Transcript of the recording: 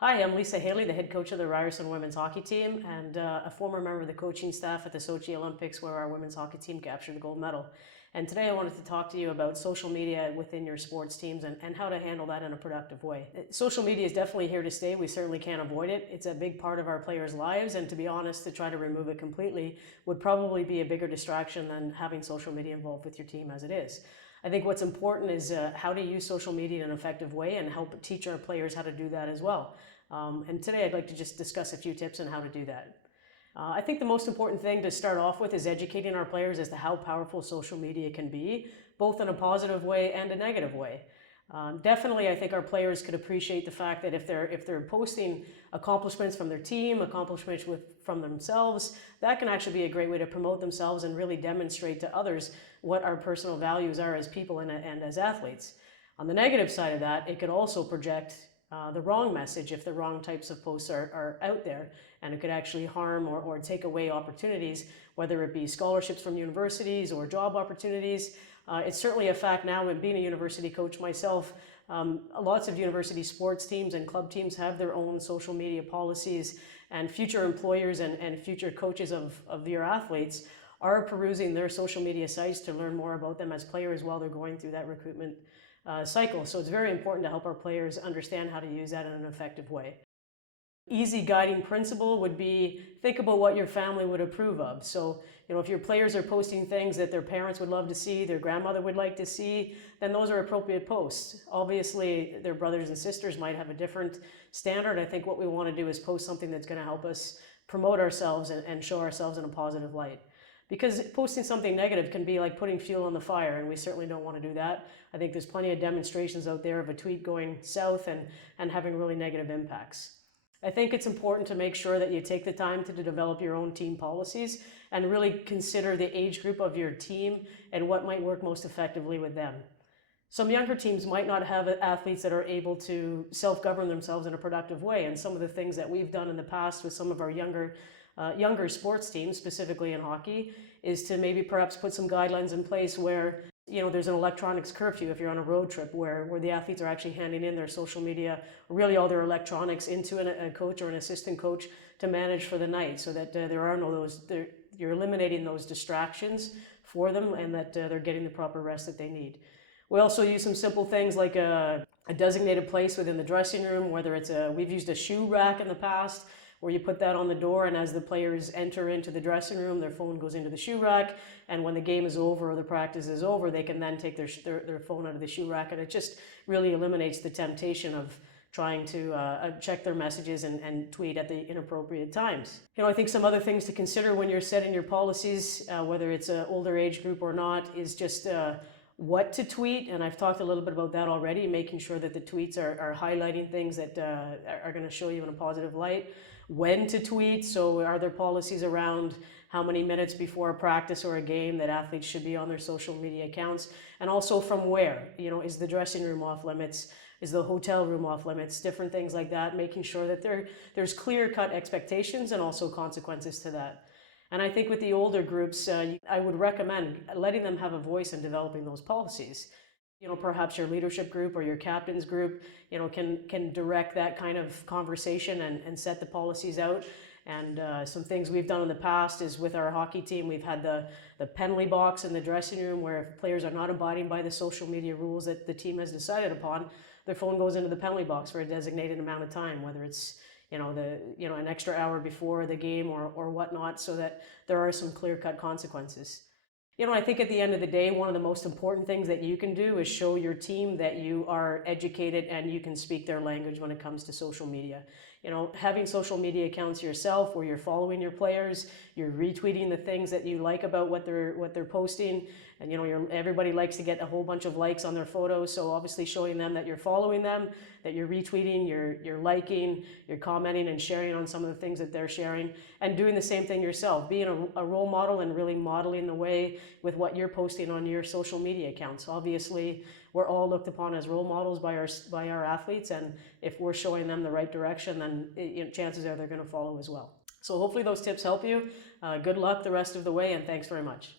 Hi, I'm Lisa Haley, the head coach of the Ryerson women's hockey team and a former member of the coaching staff at the Sochi Olympics where our women's hockey team captured the gold medal. And today I wanted to talk to you about social media within your sports teams and how to handle that in a productive way. Social media is definitely here to stay. We certainly can't avoid it. It's a big part of our players' lives, and to be honest, to try to remove it completely would probably be a bigger distraction than having social media involved with your team as it is. I think what's important is how to use social media in an effective way and help teach our players how to do that as well. And today I'd like to just discuss a few tips on how to do that. I think the most important thing to start off with is educating our players as to how powerful social media can be, both in a positive way and a negative way. Definitely, I think our players could appreciate the fact that if they're posting accomplishments from their team, accomplishments from themselves, that can actually be a great way to promote themselves and really demonstrate to others what our personal values are as people and as athletes. On the negative side of that, it could also project the wrong message if the wrong types of posts are out there, and it could actually harm or take away opportunities, whether it be scholarships from universities or job opportunities. It's certainly a fact now, and being a university coach myself, lots of university sports teams and club teams have their own social media policies, and future employers and future coaches of your athletes are perusing their social media sites to learn more about them as players while they're going through that recruitment cycle. So it's very important to help our players understand how to use that in an effective way. Easy guiding principle would be think about what your family would approve of. So, if your players are posting things that their parents would love to see, their grandmother would like to see, then those are appropriate posts. Obviously, their brothers and sisters might have a different standard. I think what we want to do is post something that's going to help us promote ourselves and show ourselves in a positive light. Because posting something negative can be like putting fuel on the fire, and we certainly don't want to do that. I think there's plenty of demonstrations out there of a tweet going south and having really negative impacts. I think it's important to make sure that you take the time to develop your own team policies and really consider the age group of your team and what might work most effectively with them. Some younger teams might not have athletes that are able to self-govern themselves in a productive way, and some of the things that we've done in the past with some of our younger sports teams, specifically in hockey, is to maybe perhaps put some guidelines in place where there's an electronics curfew if you're on a road trip where the athletes are actually handing in their social media, really all their electronics into a coach or an assistant coach to manage for the night, so that there are no you're eliminating those distractions for them and that they're getting the proper rest that they need. We also use some simple things like a designated place within the dressing room, whether we've used a shoe rack in the past, where you put that on the door, and as the players enter into the dressing room, their phone goes into the shoe rack, and when the game is over or the practice is over, they can then take their phone out of the shoe rack, and it just really eliminates the temptation of trying to check their messages and tweet at the inappropriate times. I think some other things to consider when you're setting your policies, whether it's an older age group or not, is just what to tweet, and I've talked a little bit about that already, making sure that the tweets are highlighting things that are going to show you in a positive light. When to tweet, so are there policies around how many minutes before a practice or a game that athletes should be on their social media accounts, and also from where, is the dressing room off limits, is the hotel room off limits, different things like that, making sure that there's clear-cut expectations and also consequences to that. And I think with the older groups, I would recommend letting them have a voice in developing those policies. Perhaps your leadership group or your captains group, can direct that kind of conversation and set the policies out. And some things we've done in the past is with our hockey team, we've had the penalty box in the dressing room where if players are not abiding by the social media rules that the team has decided upon, their phone goes into the penalty box for a designated amount of time, whether it's an extra hour before the game or whatnot, so that there are some clear-cut consequences. I think at the end of the day, one of the most important things that you can do is show your team that you are educated and you can speak their language when it comes to social media. Having social media accounts yourself where you're following your players, you're retweeting the things that you like about what they're posting, and everybody likes to get a whole bunch of likes on their photos, so obviously showing them that you're following them, that you're retweeting, you're liking, you're commenting and sharing on some of the things that they're sharing, and doing the same thing yourself, being a role model and really modeling the way with what you're posting on your social media accounts. Obviously, we're all looked upon as role models by our athletes, and if we're showing them the right direction, then chances are they're going to follow as well. So hopefully those tips help you. Good luck the rest of the way, and thanks very much.